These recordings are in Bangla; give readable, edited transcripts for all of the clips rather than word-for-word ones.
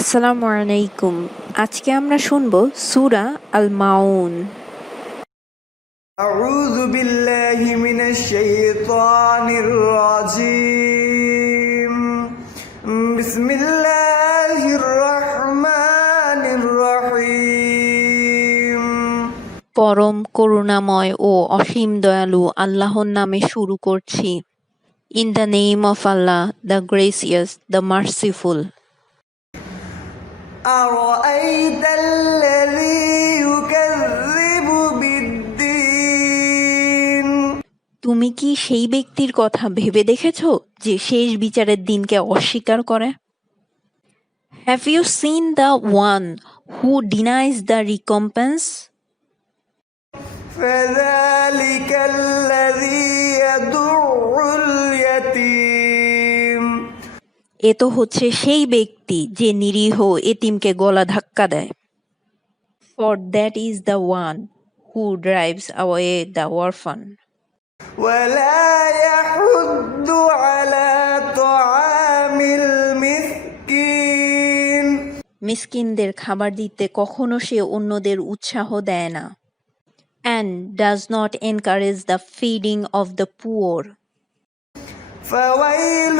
আসসালামু আলাইকুম। আজকে আমরা শুনব সূরা আল মাউন। আউযু বিল্লাহি মিনাশ শাইতানির রাজীম। বিসমিল্লাহির রহমানির রহিম। পরম করুণাময় ও অসীম দয়ালু আল্লাহর নামে শুরু করছি। In the name of Allah, the gracious, the merciful. আরআইতাল লাযী ইউকাযযিবু বিদ্দীন। তুমি কি সেই ব্যক্তির কথা ভেবে দেখেছ যে শেষ বিচারের দিনকে অস্বীকার করে? Have you seen the one who denies the recompense? ফাযালিকাল্লাযী ইয়াদুউল ইয়াতীম। এ তো হচ্ছে সেই ব্যক্তি যে নিরীহ এতিমকে গলা ধাক্কা দেয়। For that is the one who drives away the orphan. ولا يحض على طعام المسكين। মিসকিনদের খাবার দিতে কখনো সে অন্যদের উৎসাহ দেয় না। And does not encourage the feeding of the poor. فويل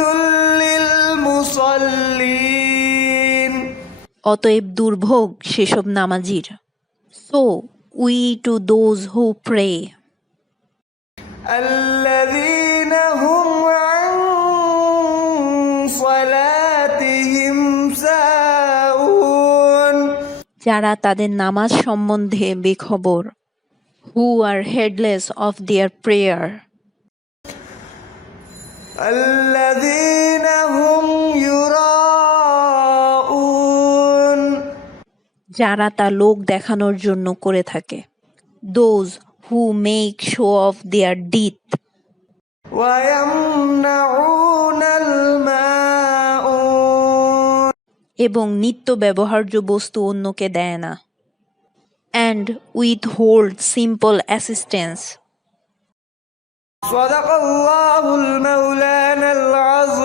للمصلين। অতএব দুর্ভোগ সেসব নামাজির। So we to those who pray. الذين هم عن صلاتهم ساهون। যারা তাদের নামাজ সম্বন্ধে বেখবর। Who are heedless of their prayer. الذين هم يراءون। যারা তা লোক দেখানোর জন্য করে থাকে। Those who make show of their deed. ويمنعون الماعون। এবং নিত্য ব্যবহার্য বস্তু অন্যকে দেয় না। And withhold simple assistance. صدق الله المولانا العظيم